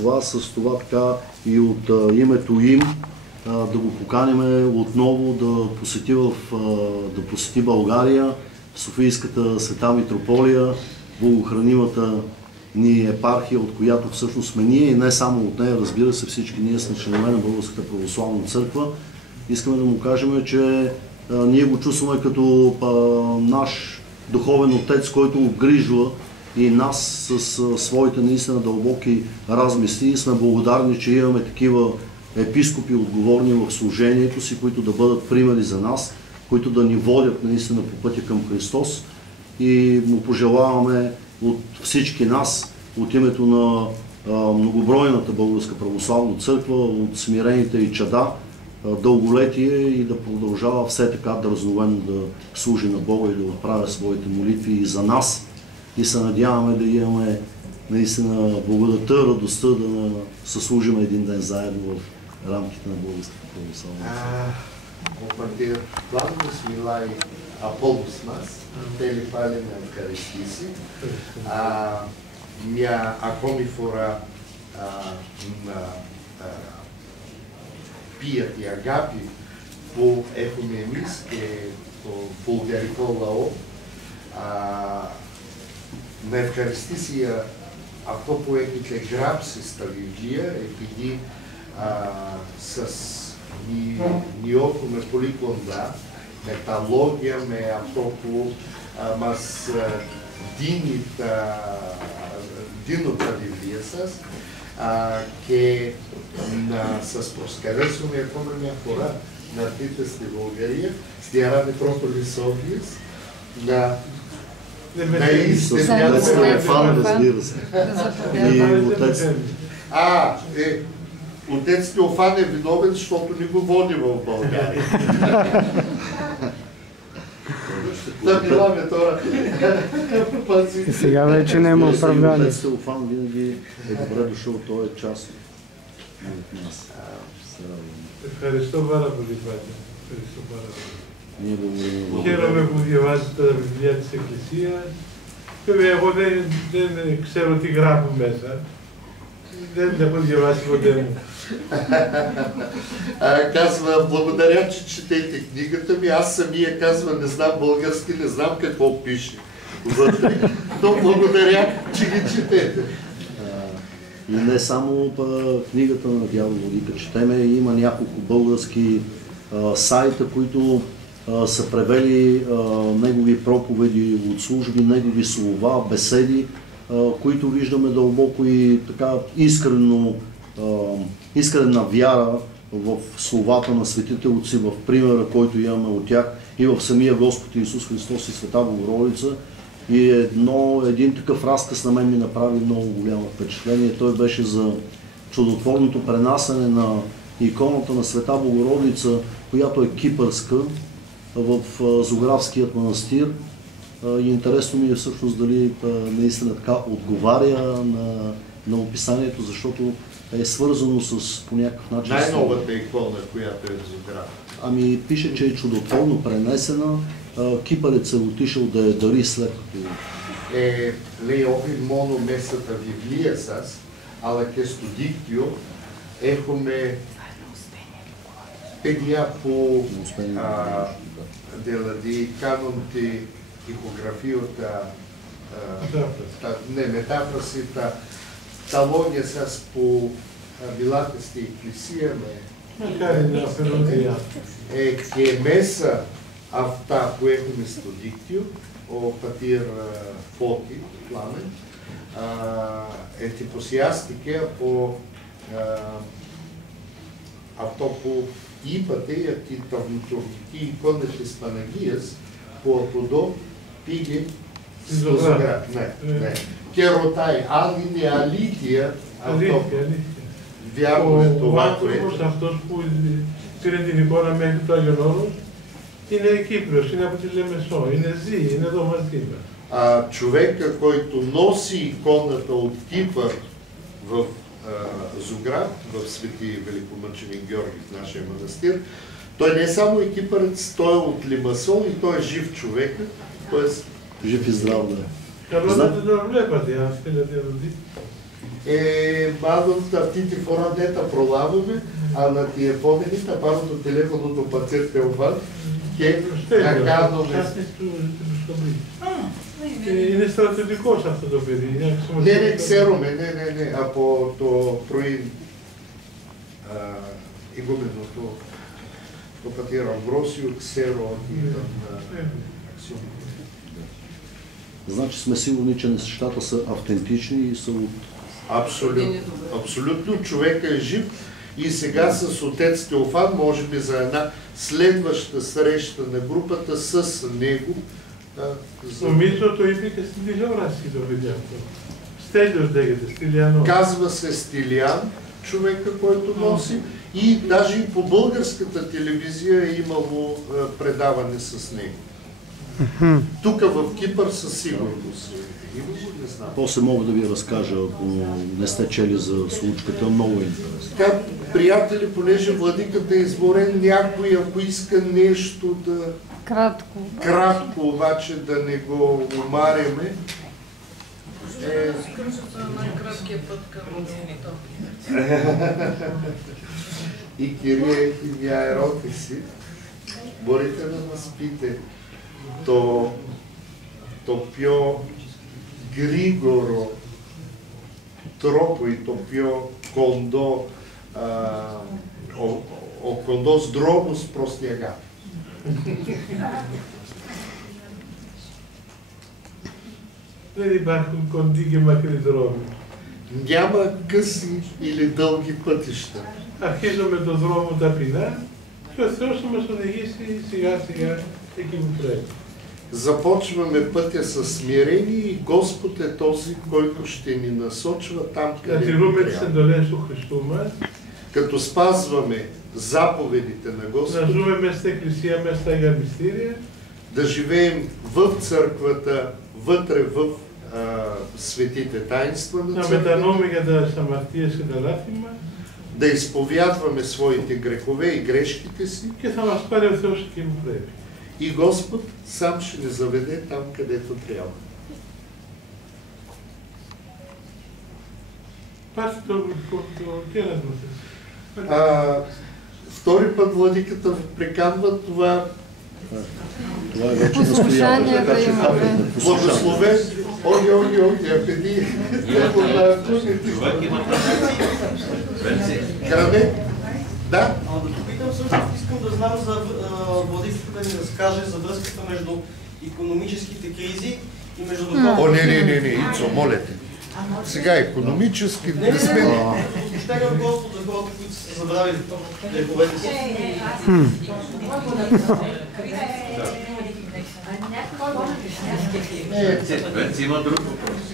това, с това така и от името им да го поканим отново да посети България, Софийската света митрополия, богохранимата ни епархия, от която всъщност сме ние и не само от нея, разбира се, всички ние сме членове на Българската православна църква. Искаме да му кажем, че ние го чувстваме като наш духовен отец, който обгрижва и нас с своите наистина дълбоки размисли и сме благодарни, че имаме такива епископи отговорни в служението си, които да бъдат примери за нас, които да ни водят наистина по пътя към Христос и му пожелаваме от всички нас, от името на многобройната Българска православна църква, от смирените и чада, дълголетие и да продължава все така дързновено да служи на Бога и да отправя своите молитви и за нас. И се надяваме да имаме наистина благодата, радостта да съслужим един ден заедно в рамките на Българската православна църква. Compartilhar planos milai apollos mas, tele pale na Eucaristice. Minha acomifora na Pia e Agape po economis que po pulvericol lao na Eucaristice αυτό που έχετε γράψει στα βιβλία επειδή σας νιώθουμε πολύ κοντά με τα λόγια, με αυτό που μας δίνουν τα βιβλία σας και να σας προσκαλέσουμε ακόμα μια φορά να έρθετε στη Βουλγαρία, στη Αρά Μητρόπολη Σόφιας, να είστε μια Отец Теофан е виновен, защото ни го води в България. Да била ме това. И сега вече няма оправдание. Отец Теофан винаги е добре дошъл, той е част от нас. Ευχαριστώ πάρα πολύ, Πάτερ. Ευχαριστώ πάρα πολύ. Ние Χαίρομαι που διαβάζετε τα βιβλία της Εκκλησίας. Βέβαια, εγώ δεν ξέρω τι γράφουν μέσα. Δεν έχω διαβάσει ποτέ μου. Казва, благодаря, че четете книгата ми. Аз самия казва, не знам български, не знам какво пише вътре. Но благодаря, че ги четете. И не само книгата на Дядо Владика четеме, има няколко български сайта, които са превели негови проповеди от служби, негови слова, беседи, които виждаме дълбоко и така искрена вяра в словата на светите отци, в примера, който имаме от тях и в самия Господ Исус Христос и Света Богородица. И един такъв разказ на мен ми направи много голямо впечатление. Той беше за чудотворното пренасене на иконата на Света Богородица, която е кипърска, в Зографският манастир. И интересно ми е всъщност дали наистина така отговаря на описанието, защото е свързано с по някакъв начин... Най-новата икона, която е в Зограф. Ами пише, че е чудотворно пренесена. Кипърец е отишъл да я дари след като... Λέει όχι μόνο μέσα τα βιβλία σας, αλλά και στο δίκτυο έχουμε παιδιά που δηλαδή κάνουν τη ηχογραφία, μετάφραση, τα λόγια σας που μιλάτε στη εκκλησία και μέσα αυτά που έχουμε στο δίκτυο, ο πατήρ Φώτη, Πламен, εντυπωσιάστηκε από αυτό που είπατε για την ταυματουργική εικόνα της Παναγίας που από εδώ πήγε στο Ζαγράτ. Ναι. Και ρωτάει αν είναι αλήθεια αυτό. Βιάρουμε το βάτο έτσι. Αυτός που πήρε την εικόνα μέχρι το Άγιον Όρος είναι Κύπρος, είναι από τη Λεμεσό, είναι είναι εδώ μαζί μας. Човека, който носи иконата от Кипър в Зограф, в Свети Великомъченик Георги в нашия манастир, той не е само и кипърец, той е от Лимасол и той е жив човек, т.е. жив и здрав, да. Καλό να τον βλέπατε, αν θέλετε να δείτε. Мадот птите порадета пролаваме, а на тие водените, апарото телефоното пацет Теофан, ке накадаме. Είναι στρατιωτικός αυτό το παιδί. Не, ξέρουμε, не, από το πρωί игуменото, το πατήρ Амбросио, ξέρω ότι ήταν акционно. Значи сме сигурни, че нещата са автентични и са от... Абсолютно. Човека е жив и сега с отец Теофан, може би за една следваща среща на групата с него. Νομίζω το είπε και στην τηλεόραση το παιδί αυτό. Στέλιος λέγεται, Στυλιανός. Казва се Стилиан, човека, който носи, и даже и по българската телевизия е имало предаване с него. Тук в Кипър със сигурност. Не знам. После мога да ви разкажа, ако не сте чели за случката, много е интересно. Така, приятели, понеже владиката е изморен, някой, ако иска нещо да... Кратко, обаче да не го умаряме. Най-краткия път към Родиното. И Кирия и Химия еротиси, μπορείτε να μας πείτε το πιο γρήγορο τρόπο ή το πιο κοντό, ο κοντός δρόμος προς τη αγάπη. Δεν υπάρχουν κοντοί και μακρύ δρόμοι. Няма къси или дълги пътища. Αρχίζουμε τον δρόμο ταπεινά και ο Θεός θα μας οδηγήσει σιγά σιγά εκεί που πρέπει. Започваме пътя със смирение и Господ е този, който ще ни насочва там, където трябва. Като спазваме заповедите на Господ, да живеем в църквата, вътре в светите таинства на църквата, да изповядваме своите грехове и грешките си, и Господ сам ще ни заведе там, където трябва. Втори път владиката приканва това. Това е вече настояване, така че благословен, оги, апеди, Кране? Да? Да попитам всъщност, искам да знам за владиката да ни разкаже за връзката между икономическите кризи и между духовната. О, не, Ицо, моля те. Сега икономически... Не сме... Отпущение от Господ за хората, които са забравили греховете си. Вече има друг въпрос.